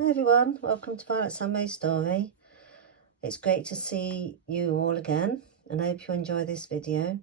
Hi everyone, welcome to Violet's Handmade Story. It's great to see you all again and I hope you enjoy this video.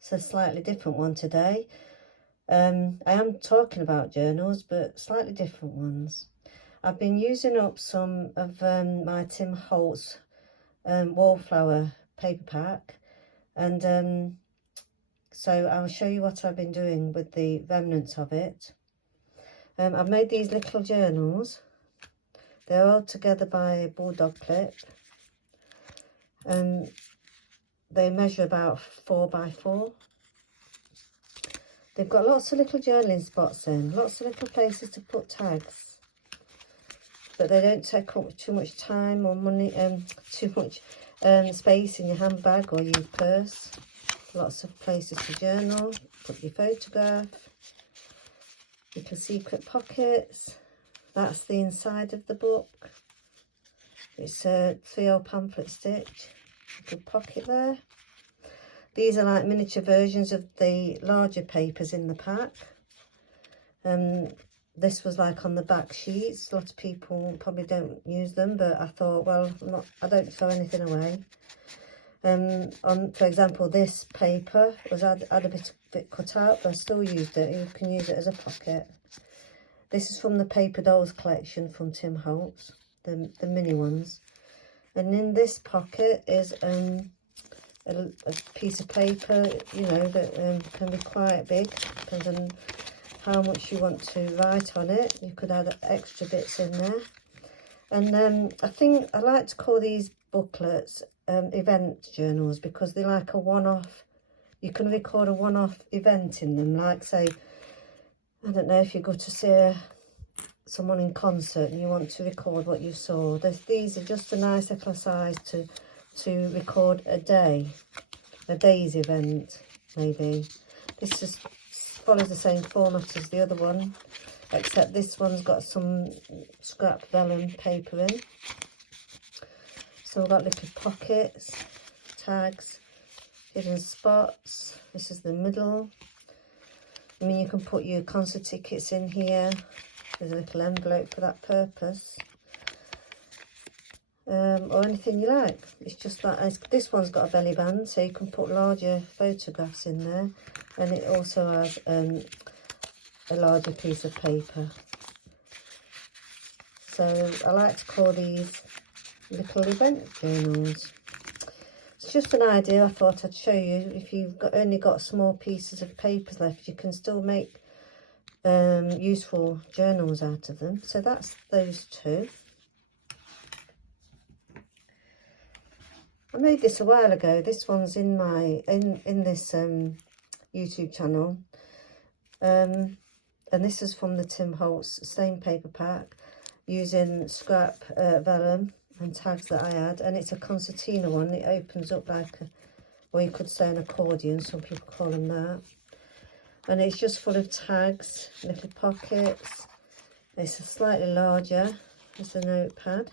It's a slightly different one today. I am talking about journals but slightly different ones. I've been using up some of my Tim Holtz wallflower paper pack and so I'll show you what I've been doing with the remnants of it. I've made these little journals. They're all together by bulldog clip and they measure about 4 by 4. They've got lots of little journaling spots in, lots of little places to put tags, but they don't take up too much time or money, too much space in your handbag or your purse. Lots of places to journal, put your photograph, little secret pockets. That's the inside of the book. It's a 3/0 pamphlet stitch. Little pocket there. These are like miniature versions of the larger papers in the pack. This was like on the back sheets. A lot of people probably don't use them, but I thought, well, I don't throw anything away. For example, this paper was had a bit cut out, but I still used it. You can use it as a pocket. This is from the Paper Dolls collection from Tim Holtz, the mini ones. And in this pocket is a piece of paper, you know, that can be quite big, depending on how much you want to write on it. You could add extra bits in there. And I think I like to call these booklets event journals because they're like a one-off. You can record a one-off event in them, like say, I don't know, if you go to see someone in concert and you want to record what you saw. These are just a nice exercise to record a day's event, maybe. This just follows the same format as the other one, except this one's got some scrap vellum paper in. So we've got little pockets, tags, hidden spots. This is the middle. I mean, you can put your concert tickets in here. There's a little envelope for that purpose. Or anything you like. It's just like, this one's got a belly band, so you can put larger photographs in there. And it also has a larger piece of paper. So I like to call these little event journals. It's just an idea I thought I'd show you. If you've only got small pieces of papers left, you can still make useful journals out of them. So that's those two. I made this a while ago. This one's in my in this YouTube channel, and this is from the Tim Holtz same paper pack, using scrap vellum and tags that I had, and it's a concertina one. It opens up like or you could say an accordion, some people call them that, and it's just full of tags, little pockets. It's a slightly larger, it's a notepad.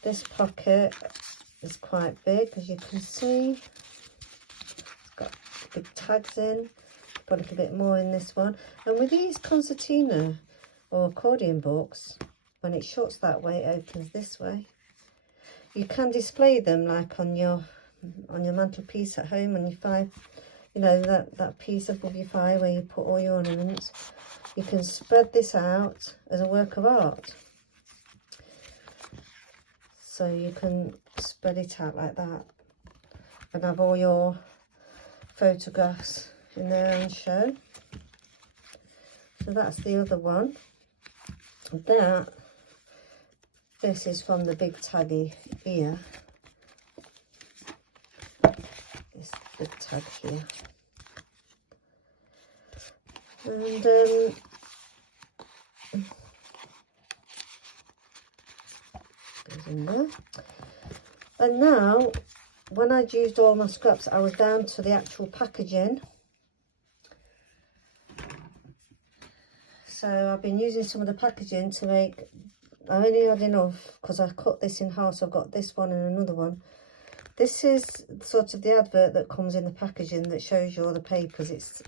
This pocket is quite big, as you can see. It's got big tags in. Put a little bit more in this one, and with these concertina or accordion books, when it shuts that way, it opens this way. You can display them like on your mantelpiece at home, and you find, you know, that piece above your fire where you put all your ornaments. You can spread this out as a work of art. So you can spread it out like that and have all your photographs in their own show. So that's the other one. This is from the big taggy here. This big tag here. And goes in there. And now, when I'd used all my scraps, I was down to the actual packaging. So I've been using some of the packaging to make, I only had enough because I cut this in half, so I've got this one and another one. This is sort of the advert that comes in the packaging that shows you all the papers. It's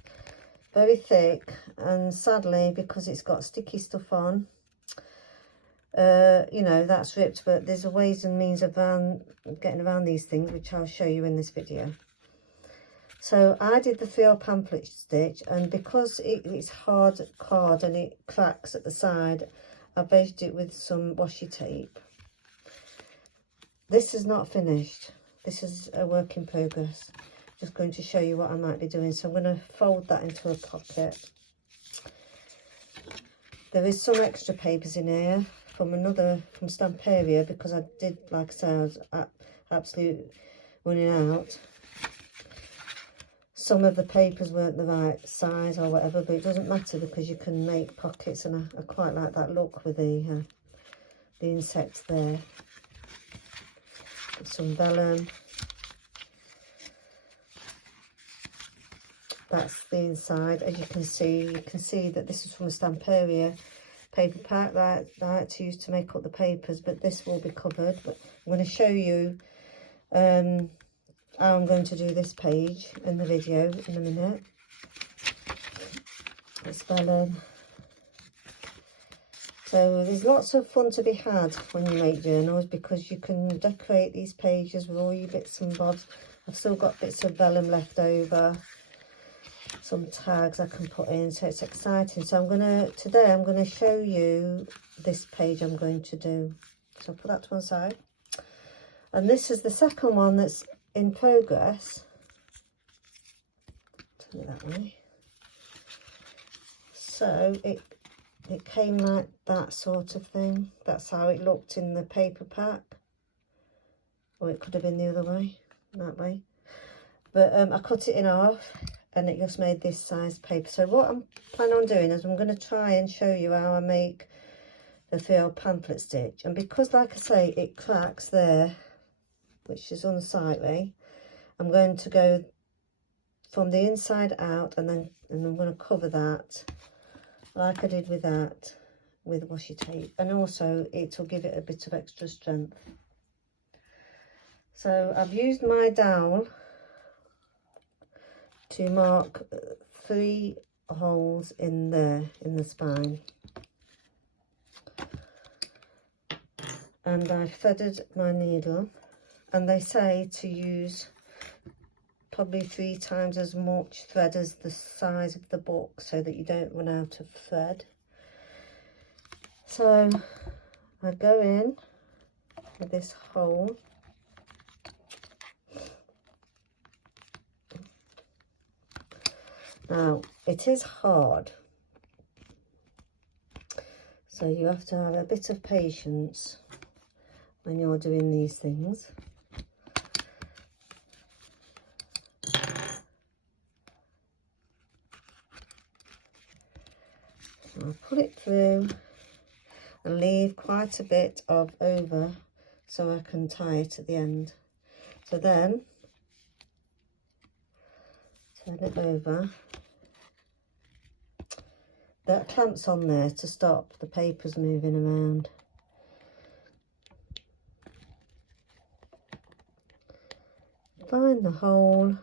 very thick, and sadly, because it's got sticky stuff on, you know, that's ripped, but there's a ways and means of getting around these things, which I'll show you in this video. So I did the 3/0 pamphlet stitch, and because it's hard card and it cracks at the side, I based it with some washi tape. This is not finished. This is a work in progress. Just going to show you what I might be doing. So I'm going to fold that into a pocket. There is some extra papers in here from Stamperia, because I did, like I say, I was absolutely running out. Some of the papers weren't the right size or whatever, but it doesn't matter because you can make pockets, and I quite like that look with the insects there. Some vellum. That's the inside. As you can see that this is from a Stamperia paper pack that I like to use to make up the papers, but this will be covered. But I'm going to show you how I'm going to do this page in the video in a minute. It's vellum. So there's lots of fun to be had when you make journals, because you can decorate these pages with all your bits and bobs. I've still got bits of vellum left over, some tags I can put in, so it's exciting. So today I'm gonna show you this page I'm going to do. So I'll put that to one side. And this is the second one that's in progress. Turn it that way. So it came like that sort of thing. That's how it looked in the paper pack. Or it could have been the other way, that way. But I cut it in half, and it just made this size paper. So what I'm planning on doing is I'm going to try and show you how I make the 3/0 pamphlet stitch. And because, like I say, it cracks there, which is unsightly, I'm going to go from the inside out, and I'm going to cover that like I did with that with washi tape, and also it will give it a bit of extra strength. So I've used my dowel to mark 3 holes in there in the spine, and I threaded my needle, and they say to use probably 3 times as much thread as the size of the book, so that you don't run out of thread. So I go in with this hole, now it is hard, so you have to have a bit of patience when you're doing these things. I'll pull it through and leave quite a bit of over so I can tie it at the end. So then turn it over. That clamps on there to stop the papers moving around. Find the hole.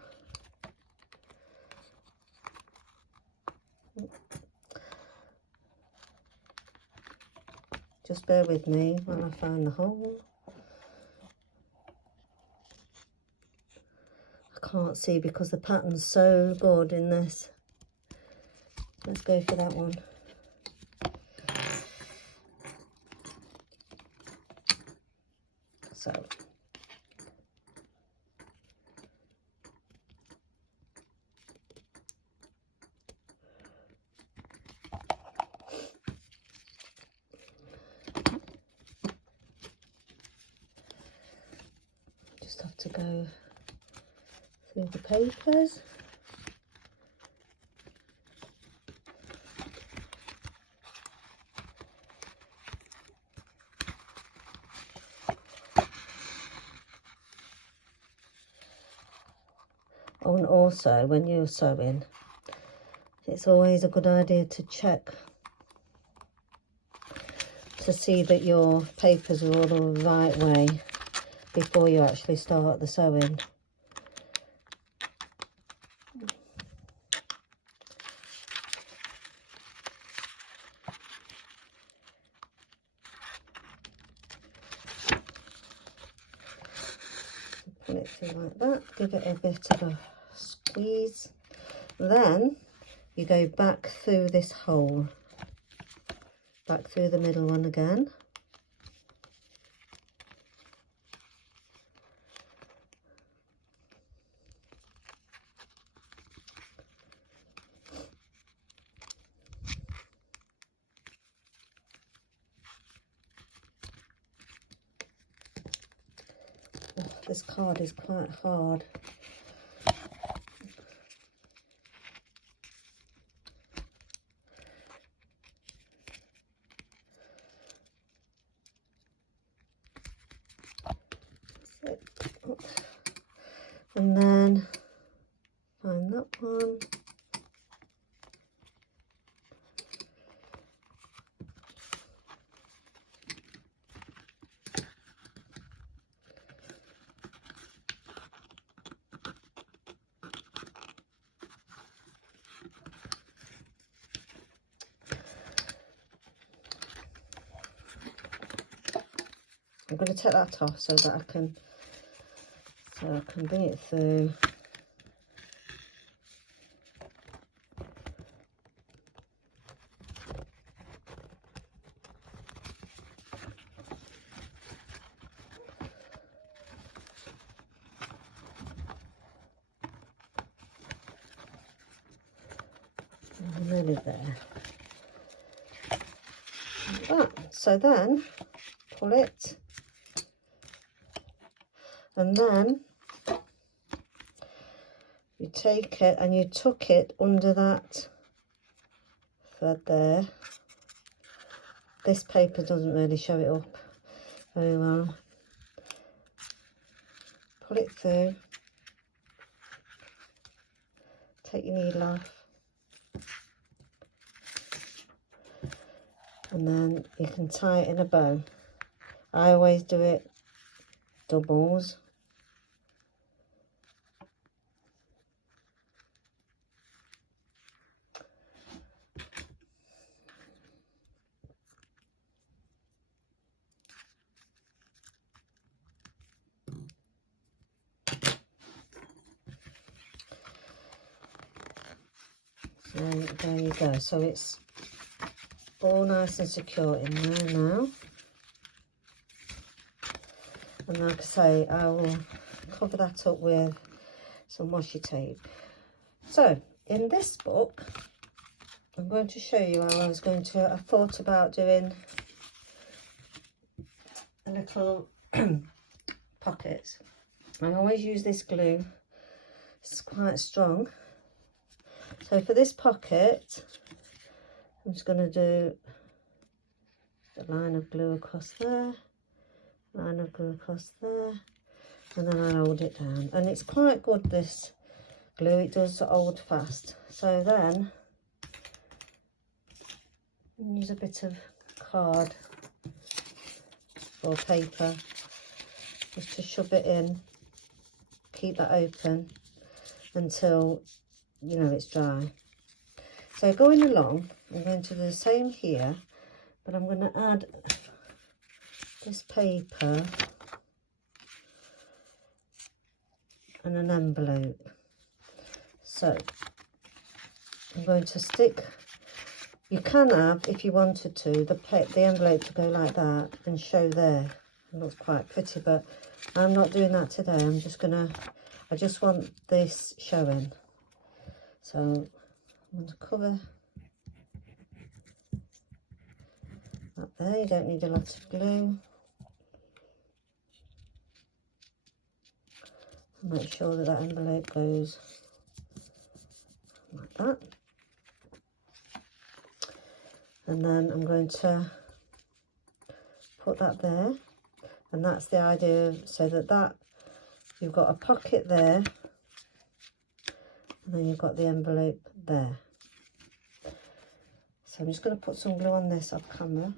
Just bear with me while I find the hole. I can't see because the pattern's so good in this. Let's go for that one. So just have to go through the papers. Oh, and also when you're sewing, it's always a good idea to check to see that your papers are all the right way before you actually start the sewing. pull it through like that, give it a bit of a squeeze. Then you go back through this hole, back through the middle one again. This card is quite hard. And then find that one. I'm going to take that off so that I can bring it through. I'm nearly there. Like that. So then pull it, and then you take it and you tuck it under that thread there. This paper doesn't really show it up very well. Pull it through, take your needle off, and then you can tie it in a bow. I always do it doubles. So there you go. So it's all nice and secure in there now. And like I say, I will cover that up with some washi tape. So in this book, I'm going to show you how I thought about doing a little pockets. I always use this glue. It's quite strong. So for this pocket, I'm just going to do a line of glue across there, line of glue across there, and then I'll hold it down. And it's quite good, this glue, it does hold fast. So then use a bit of card or paper just to shove it in, keep that open until you know it's dry. So going along, I'm going to do the same here, but I'm going to add this paper and an envelope. So I'm going to stick, you can have, if you wanted to, the envelope to go like that and show there. It looks quite pretty, but I'm not doing that today. I'm just gonna, I just want this showing. So I'm going to cover that there. You don't need a lot of glue. Make sure that that envelope goes like that. And then I'm going to put that there. And that's the idea, so that you've got a pocket there. And then you've got the envelope there. So I'm just going to put some glue on this off camera.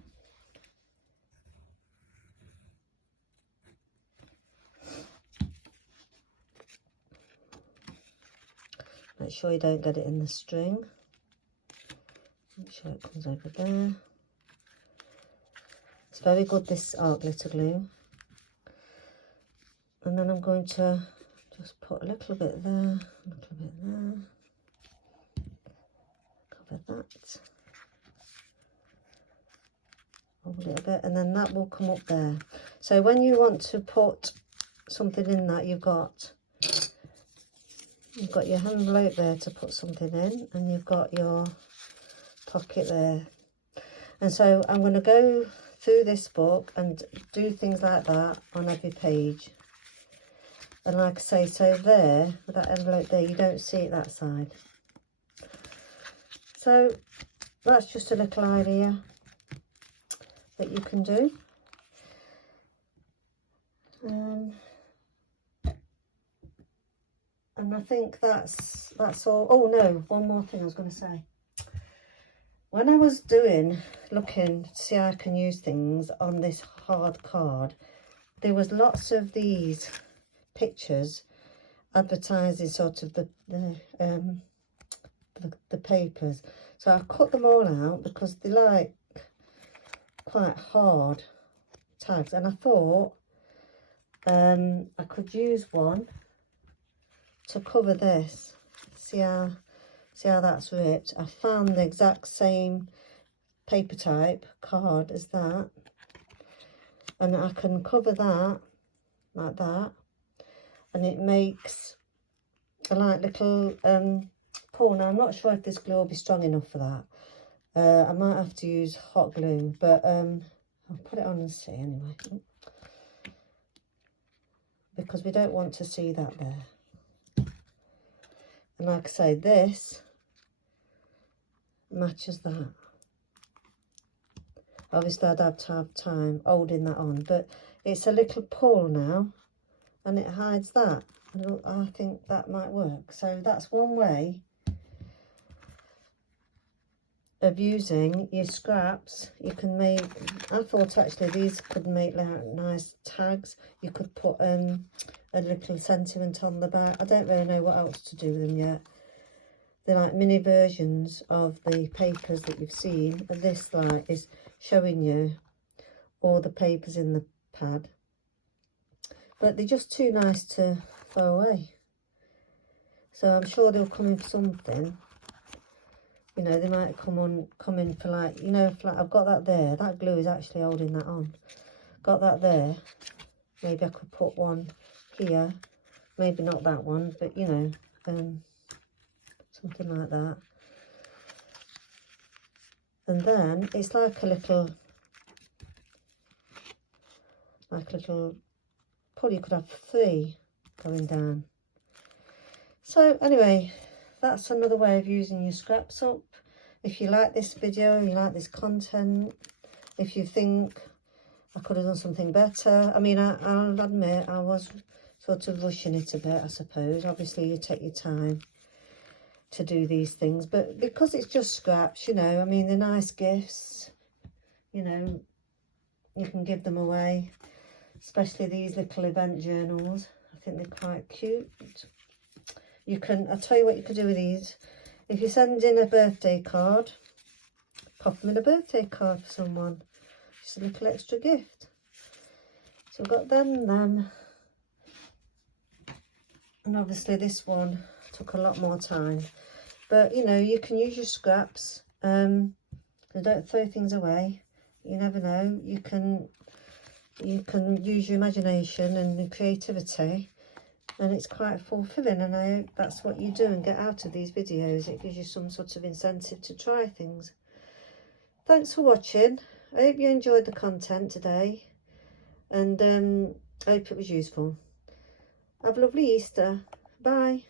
Make sure you don't get it in the string. Make sure it comes over there. It's very good, this art glitter glue. And then I'm going to just put a little bit there, a little bit there, cover that, hold it a bit, and then that will come up there. So when you want to put something in that, you've got your envelope there to put something in, and you've got your pocket there. And so I'm going to go through this book and do things like that on every page. And like I say, so there, with that envelope there, you don't see it that side. So that's just a little idea that you can do. And I think that's all. Oh no, one more thing I was going to say. When I was looking to see how I can use things on this hard card, there was lots of these pictures advertising sort of the papers. So I cut them all out because they like quite hard tags, and I thought I could use one to cover this. See how that's ripped. I found the exact same paper type card as that, and I can cover that like that, and it makes a like little pull. Now I'm not sure if this glue will be strong enough for that. I might have to use hot glue, but I'll put it on and see anyway, because we don't want to see that there. And like I say, this matches that. Obviously I'd have to have time holding that on, but it's a little pull now and it hides that. I think that might work. So that's one way of using your scraps. You can make, I thought actually these could make like nice tags. You could put a little sentiment on the back. I don't really know what else to do with them yet. They're like mini versions of the papers that you've seen, and this like is showing you all the papers in the pad, but they're just too nice to throw away. So I'm sure they'll come in for something. You know, they might come in for like, you know, like I've got that there. That glue is actually holding that on. Got that there. Maybe I could put one here. Maybe not that one, but you know, something like that. And then it's like a little pull. You could have 3 going down. So anyway, that's another way of using your scraps up. If you like this video, you like this content, if you think I could have done something better, I mean, I'll admit I was sort of rushing it a bit, I suppose. Obviously you take your time to do these things, but because it's just scraps, you know, I mean, they're nice gifts, you know, you can give them away, especially these little event journals. I think they're quite cute. You can, I'll tell you what you could do with these. If you send in a birthday card, pop them in a birthday card for someone. Just a little extra gift. So we've got them. And obviously this one took a lot more time. But, you know, you can use your scraps. Don't throw things away. You never know. You can use your imagination and your creativity. And it's quite fulfilling, and I hope that's what you do and get out of these videos. It gives you some sort of incentive to try things. Thanks for watching. I hope you enjoyed the content today, and I hope it was useful. Have a lovely Easter. Bye.